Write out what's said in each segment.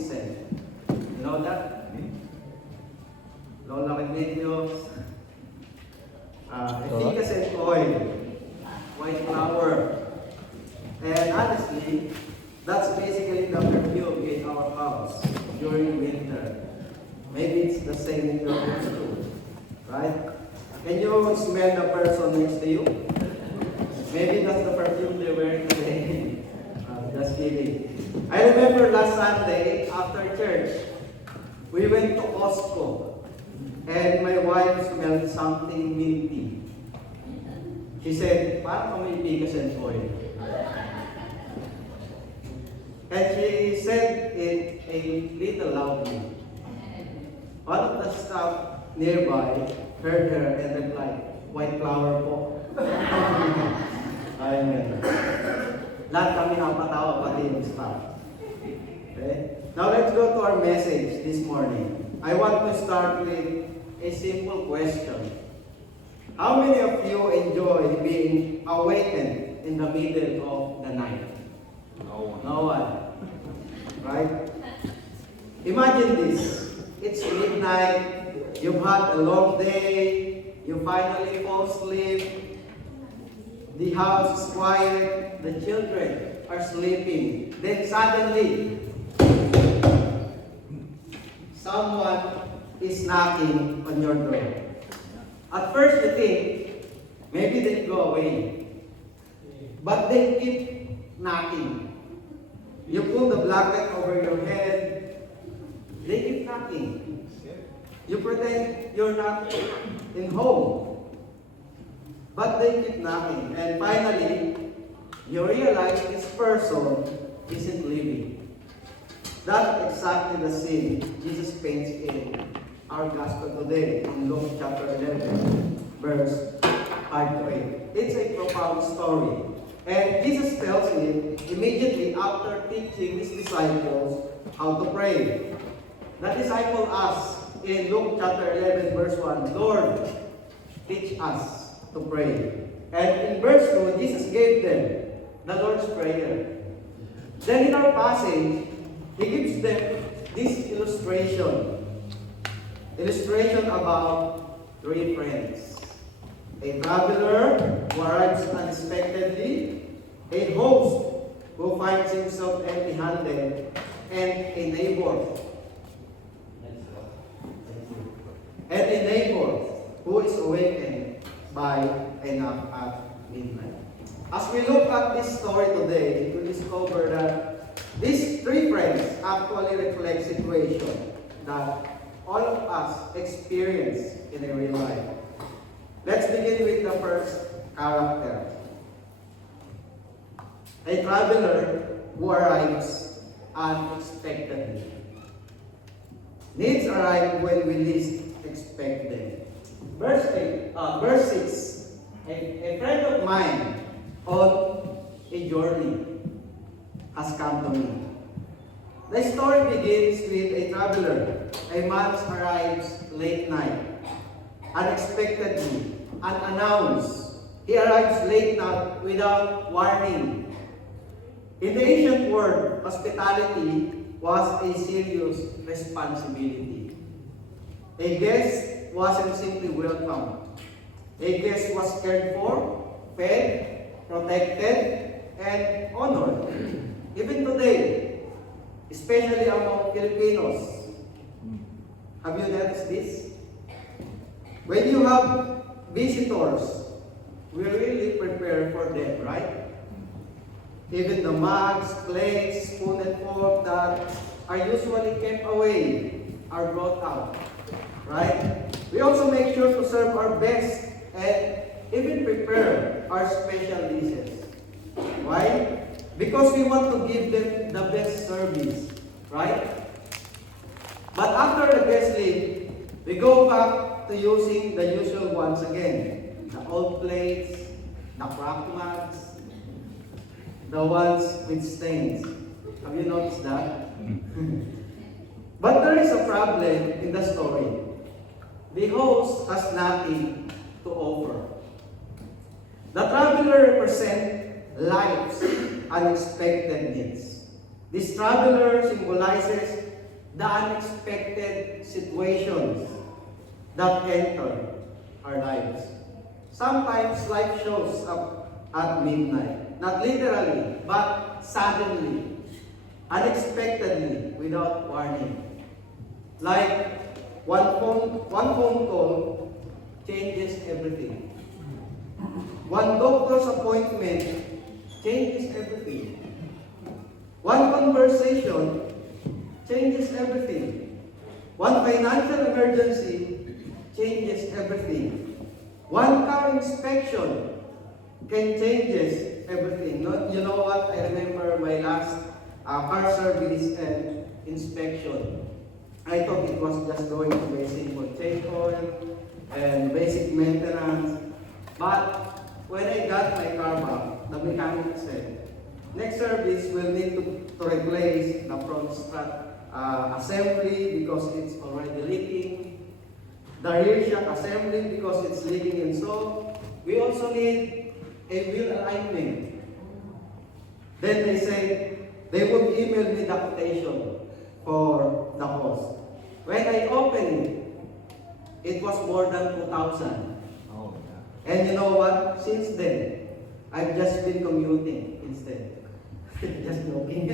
Vincent. You know that? Lola Remedios. Efficacent oil. White flour. And honestly, that's basically the perfume in our house during winter. Maybe it's the same in your house too. Right? Can you smell the person next to you? Maybe that's the perfume they're wearing today. Just kidding. I remember last Sunday after church, we went to Costco and my wife smelled something minty. She said, parang may efficacent oil. And she said it a little loudly. One of the staff nearby heard her and replied, white flour po. Amen. Lahat kami napatawa, pati yung staff. Okay? Now let's go to our message this morning. I want to start with a simple question. How many of you enjoy being awakened in the middle of the night? No one. No one. Right? Imagine this. It's midnight, you've had a long day, you finally fall asleep, the house is quiet, the children are sleeping. Then suddenly, someone is knocking on your door. At first you think, maybe they go away. But they keep knocking. You pull the blanket over your head, they keep knocking. You pretend you're not in home. But they keep knocking. And finally, you realize this person isn't living. That's exactly the scene Jesus paints in our gospel today in Luke chapter 11, verse 5 to 8. It's a profound story. And Jesus tells it immediately after teaching his disciples how to pray. The disciple asks in Luke chapter 11, verse 1, Lord, teach us to pray. And in verse 2, Jesus gave them the Lord's Prayer. Then in our passage, he gives them this illustration about three friends. A traveler who arrives unexpectedly, a host who finds himself empty-handed, and a neighbor. Who is awakened by a knock at midnight. As we look at this story today, we discover that these three friends actually reflect situation that all of us experience in a real life. Let's begin with the first character. A traveler who arrives unexpectedly. Needs arrive when we least expect them. Verse 6. A friend of mine on a journey has come to me. The story begins with a traveler. A man arrives late night, unexpectedly, unannounced. He arrives late night without warning. In the ancient world, hospitality was a serious responsibility. A guest wasn't simply welcomed. A guest was cared for, fed, protected, and honored. Even today, especially among Filipinos, have you noticed this? When you have visitors, we really prepare for them, right? Even the mugs, plates, spoon, and fork that are usually kept away are brought out, right? We also make sure to serve our best and even prepare our special dishes. Why? Because we want to give them the best service, right? But after the guests leave, we go back to using the usual ones again. The old plates, the cracked mugs, the ones with stains. Have you noticed that? But there is a problem in the story. The host has nothing to offer. The traveler represents life's unexpected needs. This traveler symbolizes the unexpected situations that enter our lives. Sometimes life shows up at midnight. Not literally, but suddenly, unexpectedly, without warning. Like one phone call changes everything. One doctor's appointment changes everything. One conversation changes everything. One financial emergency changes everything. One car inspection can changes everything. No, you know what? I remember my last car service and inspection. I thought it was just going to be simple change oil and basic maintenance. But when I got my car back, the mechanic said, next service will need to replace the front strut assembly because it's already leaking, the rear shock assembly because it's leaking, and so we also need a wheel alignment. Then they said they would email me the quotation for the cost. When I opened it was more than 2,000. Oh, And you know what? Since then, I've just been commuting instead. Just joking.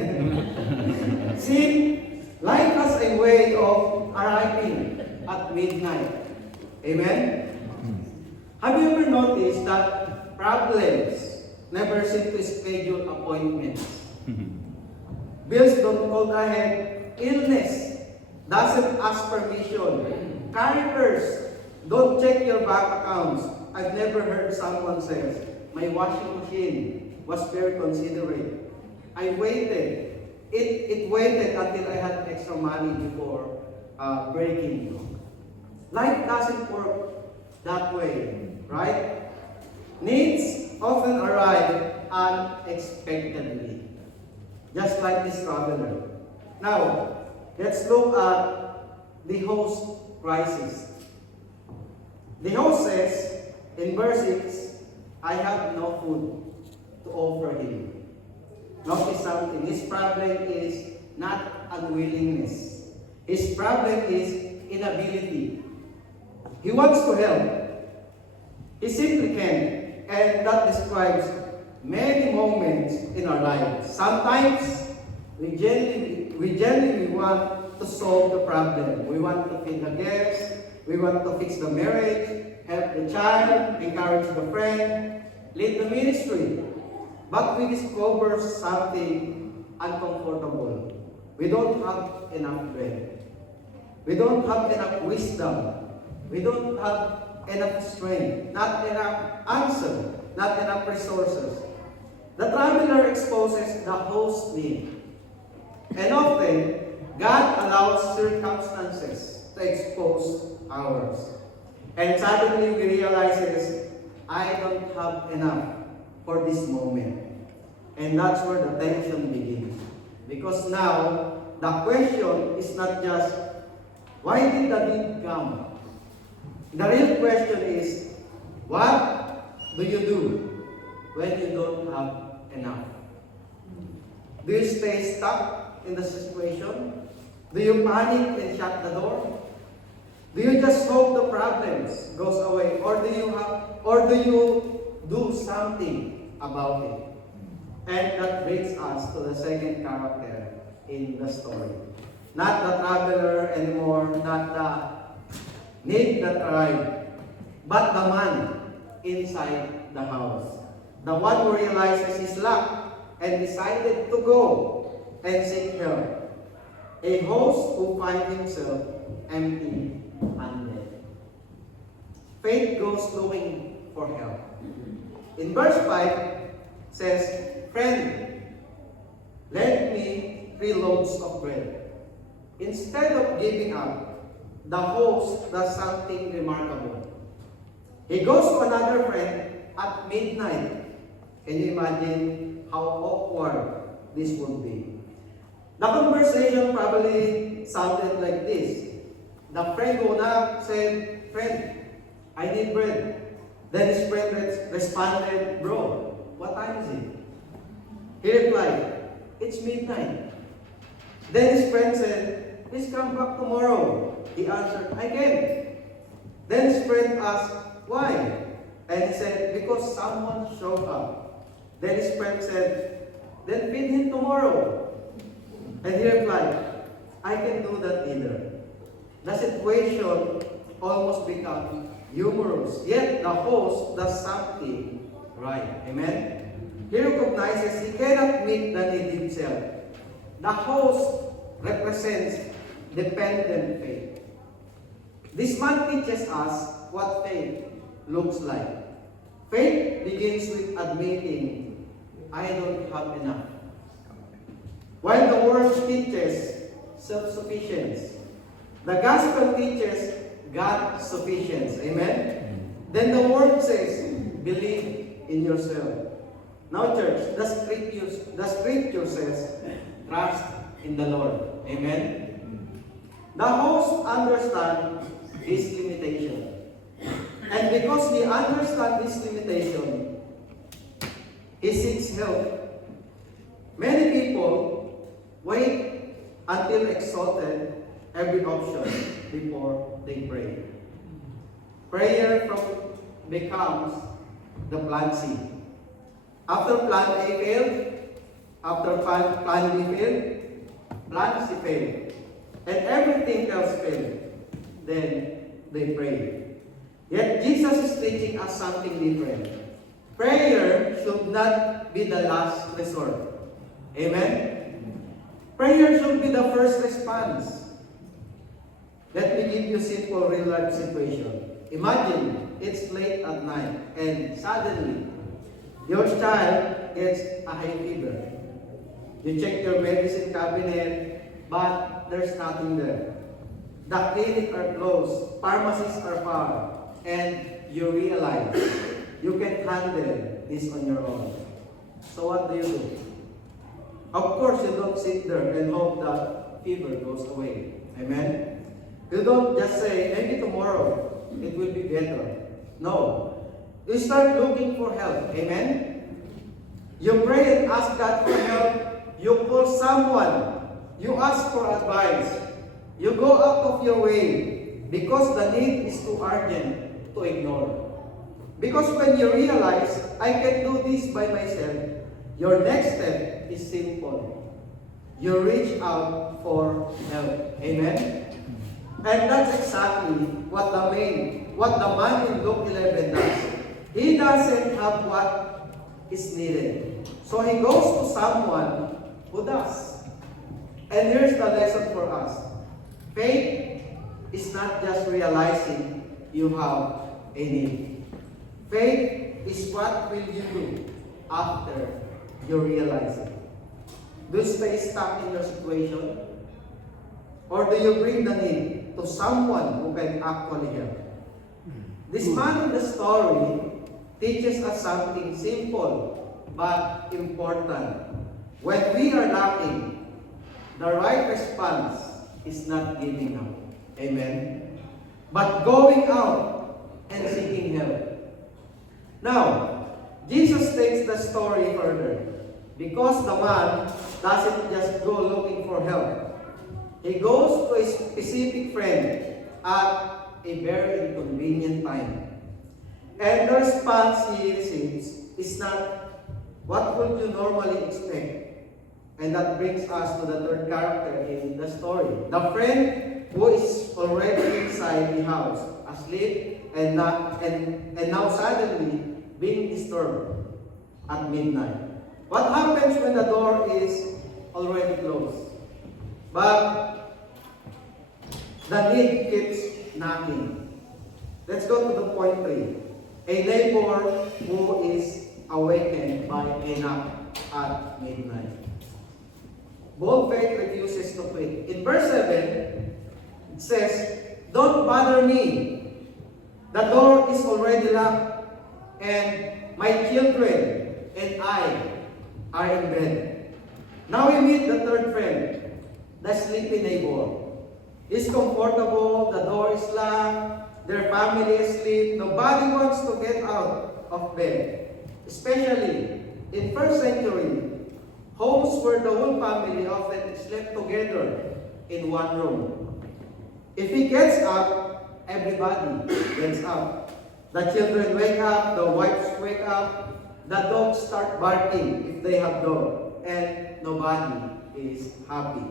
See, life has a way of arriving at midnight. Amen? Have you ever noticed that problems never seem to schedule appointments? Bills don't call ahead. Illness doesn't ask permission. Carriers don't check your bank accounts. I've never heard someone say, my washing machine was very considerate. I waited. It waited until I had extra money before breaking. Life doesn't work that way, right? Needs often arrive unexpectedly, just like this traveler. Now, let's look at the host crisis. The host says in verse 6, I have no food to offer him. Notice something. His problem is not unwillingness. His problem is inability. He wants to help. He simply can't. And that describes many moments in our lives. Sometimes we genuinely want to solve the problem. We want to feed the guests. We want to fix the marriage, help the child, encourage the friend, lead the ministry. But we discover something uncomfortable. We don't have enough bread. We don't have enough wisdom. We don't have enough strength, not enough answer, not enough resources. The traveler exposes the host need. And often, God allows circumstances to expose ours. And suddenly we realize, I don't have enough for this moment. And that's where the tension begins. Because now, the question is not just, why did the need come? The real question is, what do you do when you don't have enough? Do you stay stuck in the situation? Do you panic and shut the door? Do you just hope the problems goes away? Or do you do something about it? And that brings us to the second character in the story. Not the traveler anymore, not the need that arrived, but the man inside the house. The one who realizes his lack and decided to go and seek help. A host who finds himself empty-handed. Faith goes looking for help. In verse 5 says, friend, lend me 3 loaves of bread. Instead of giving up, the host does something remarkable. He goes to another friend at midnight. Can you imagine how awkward this would be? The conversation probably sounded like this. The friend who said, friend, I need bread. Then his friend responded, bro, what time is it? He replied, it's midnight. Then his friend said, please come back tomorrow. He answered, I can. Then his friend asked, why? And he said, because someone showed up. Then his friend said, then feed him tomorrow. And he replied, I can do that either. The situation almost became humorous, yet the host does something right. Amen? He recognizes he cannot meet the need himself. The host represents dependent faith. This man teaches us what faith looks like. Faith begins with admitting, I don't have enough. While the world teaches self-sufficiency, the gospel teaches God's sufficiency. Amen? Then the word says, believe in yourself. Now church, the scripture says, trust in the Lord. Amen? The host understands his limitation. And because he understands this limitation, he seeks help. Many people wait until exhausted every option before they pray. Prayer becomes the plan C. After plan A failed, after plan B failed, plan C failed, and everything else failed, then they pray. Yet Jesus is teaching us something different. Prayer should not be the last resort. Amen? Prayer should be the first response. Let me give you a simple real-life situation. Imagine it's late at night and suddenly your child gets a high fever. You check your medicine cabinet, but there's nothing there. The clinics are closed, pharmacies are far, and you realize you can't handle this on your own. So what do? Of course, you don't sit there and hope that fever goes away. Amen? You don't just say, maybe tomorrow it will be better. No. You start looking for help. Amen? You pray and ask God for help. You call someone. You ask for advice. You go out of your way because the need is too urgent to ignore. Because when you realize, I can do this by myself, your next step is simple. You reach out for help. Amen? And that's exactly what the man in Luke 11 does. He doesn't have what is needed. So he goes to someone who does. And here's the lesson for us. Faith is not just realizing you have a need. Faith is what will you do after you realize it. Do you stay stuck in your situation? Or do you bring the need to someone who can actually help? This man in the story teaches us something simple but important. When we are lacking, the right response is not giving up. Amen? But going out and seeking help. Now, Jesus takes the story further. Because the man doesn't just go looking for help. He goes to a specific friend at a very inconvenient time. And the response he receives is not what would you normally expect. And that brings us to the third character in the story. The friend who is already inside the house, asleep, and now suddenly being disturbed at midnight. What happens when the door is already closed? But the need keeps knocking. Let's go to the point 3. A neighbor who is awakened by a knock at midnight. Bold faith refuses to quit. In verse 7, it says, don't bother me. The door is already locked, and my children and I are in bed. Now we meet the third friend, the sleepy neighbor. He's comfortable, the door is locked, their family is asleep, nobody wants to get out of bed. Especially in first century, homes where the whole family often slept together. in one room. If he gets up, everybody gets up. The children wake up, the wives wake up, the dogs start barking if they have dog, and nobody is happy.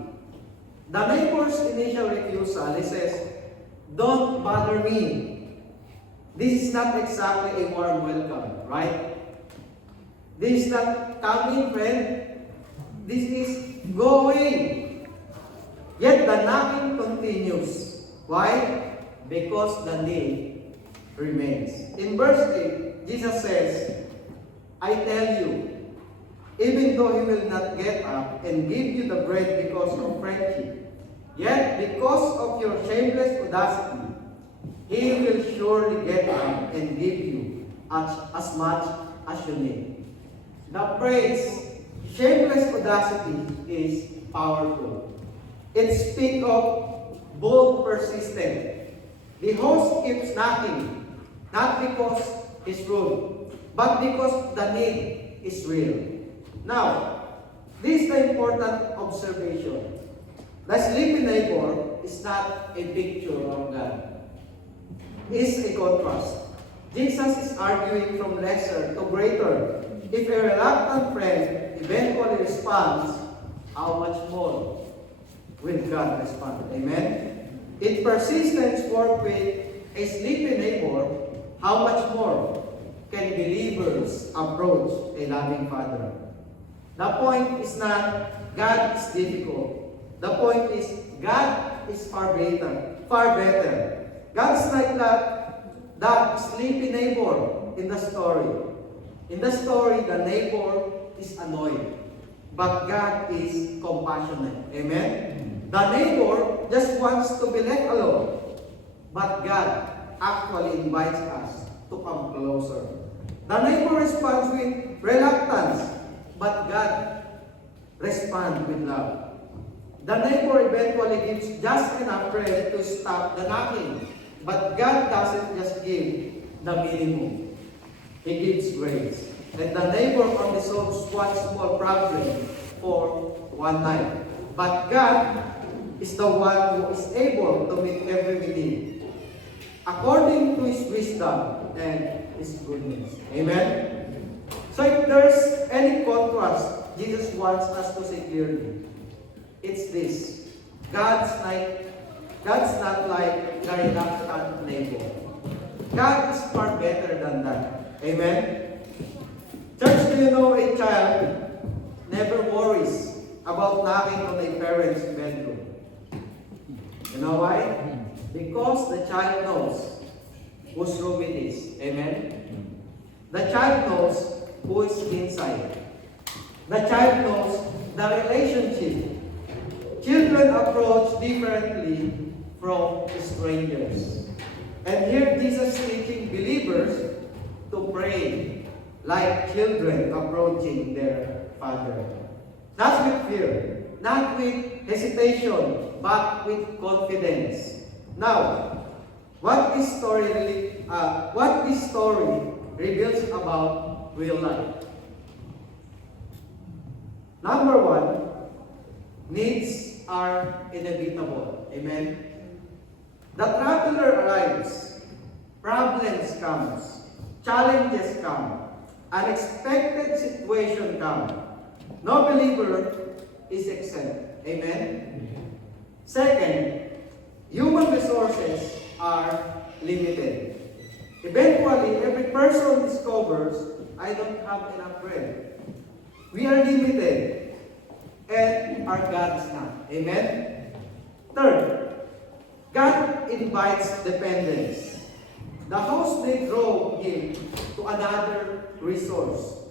The neighbor's initial refusal, he says, "Don't bother me." This is not exactly a warm welcome, right? This is not, "Come in, friend." This is, "Go away." Yet the knocking continues. Why? Because the need remains. In verse 8, Jesus says, "I tell you, even though he will not get up and give you the bread because of friendship, yet because of your shameless audacity, he will surely get up and give you as much as you need." The phrase, shameless audacity, is powerful. It speaks of bold persistence. The host keeps knocking, not because he's rude, but because the need is real. Now, this is the important observation. The sleepy neighbor is not a picture of God. It's a contrast. Jesus is arguing from lesser to greater. If a reluctant friend eventually responds, how much more will God respond? Amen? If persistence work with a sleepy neighbor, how much more can believers approach a loving Father? The point is not God is difficult. The point is God is far better. Far better. God is like that sleepy neighbor in the story. In the story, the neighbor is annoyed, but God is compassionate. Amen? The neighbor just wants to be left alone, but God actually invites us to come closer. The neighbor responds with reluctance, but God responds with love. The neighbor eventually gives just enough bread to stop the knocking, but God doesn't just give the minimum. He gives grace. And the neighbor only solves one small problem for one night. But God is the one who is able to meet every need according to His wisdom and His goodness. Amen? So if there's any contrast Jesus wants us to see clearly, it's this. God's not like the reluctant neighbor. God is far better than that. Amen? Church, do you know a child never worries about knocking on a parent's bedroom? You know why? Because the child knows whose room it is. Amen? The child knows who is inside. The child knows the relationship. Children approach differently from strangers. And here Jesus is teaching believers to pray like children approaching their Father. Not with fear, not with hesitation, but with confidence. Now, what this story reveals about real life. Number one, needs are inevitable. Amen? The traveler arrives, problems comes, challenges come, unexpected situation come. No believer is exempt. Amen? Second, human resources are limited. Eventually, every person discovers, I don't have enough bread. We are limited, and our God is not. Amen? Third, God invites dependence. The host may draw him to another resource.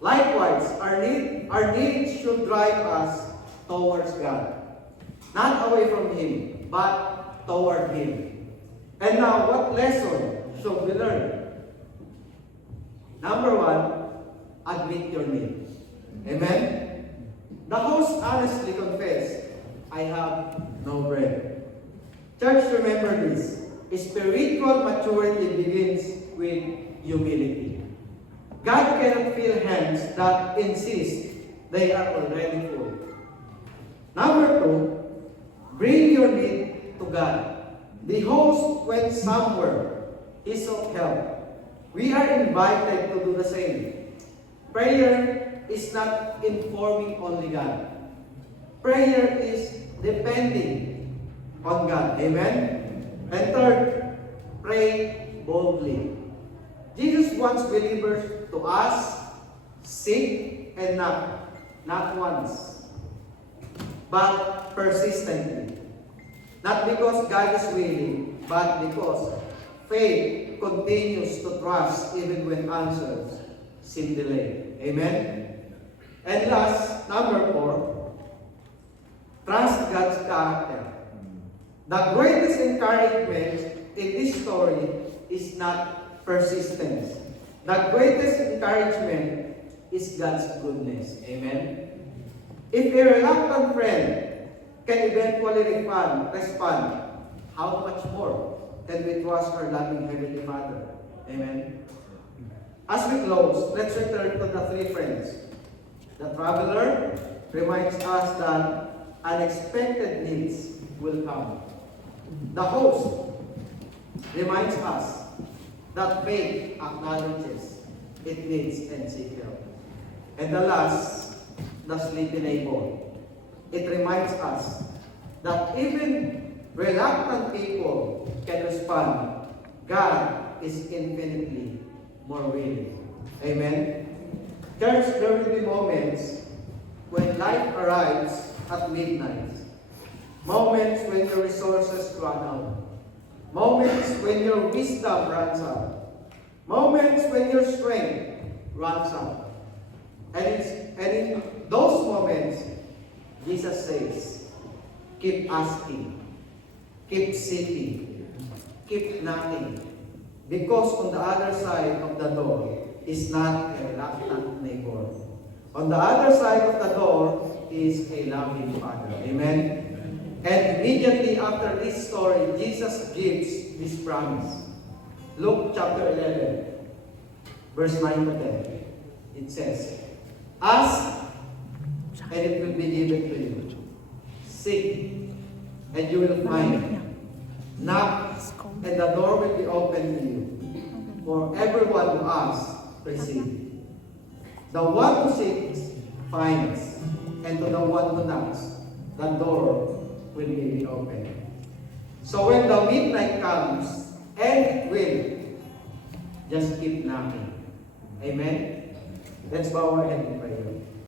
Likewise, our needs should drive us towards God. Not away from Him, but toward Him. And now, what lesson should we learn? Number one, admit your need. Amen? The host honestly confessed, I have no bread. Church, remember this. Spiritual maturity begins with humility. God cannot fill hands that insist they are already full. Number two, Bring your need to God. The host went somewhere. He sought help. We are invited to do the same. Prayer is not informing only God. Prayer is depending on God. Amen? And third, pray boldly. Jesus wants believers to ask, seek, and knock. Not once, but persistently. Not because God is willing, but because faith continues to trust even when answers seem delayed. Amen? And last, number 4, trust God's character. The greatest encouragement in this story is not persistence. The greatest encouragement is God's goodness. Amen? If a reluctant friend can eventually respond, how much more can we trust our loving Heavenly Father? Amen? As we close, let's return to the 3 friends. The traveler reminds us that unexpected needs will come. The host reminds us that faith acknowledges it needs and seeks help. And the last, the sleepy neighbor. It reminds us that even reluctant people can respond. God is infinitely more willing. Amen? Church, there will be moments when life arrives at midnight. Moments when your resources run out. Moments when your wisdom runs out. Moments when your strength runs out. And in those moments, Jesus says, keep asking, keep seeking, keep knocking. Because on the other side of the door is not a reluctant neighbor. On the other side of the door is a loving Father. Amen? And immediately after this story, Jesus gives this promise. Luke chapter 11, verse 9 to 10. It says, ask, and it will be given to you. Seek, and you will find. Knock, and the door will be opened to you. For everyone who asks, receives. The one who seeks, finds. And to the one who knocks, the door will be opened. So when the midnight comes, and it will, just keep knocking. Amen? Let's bow our head.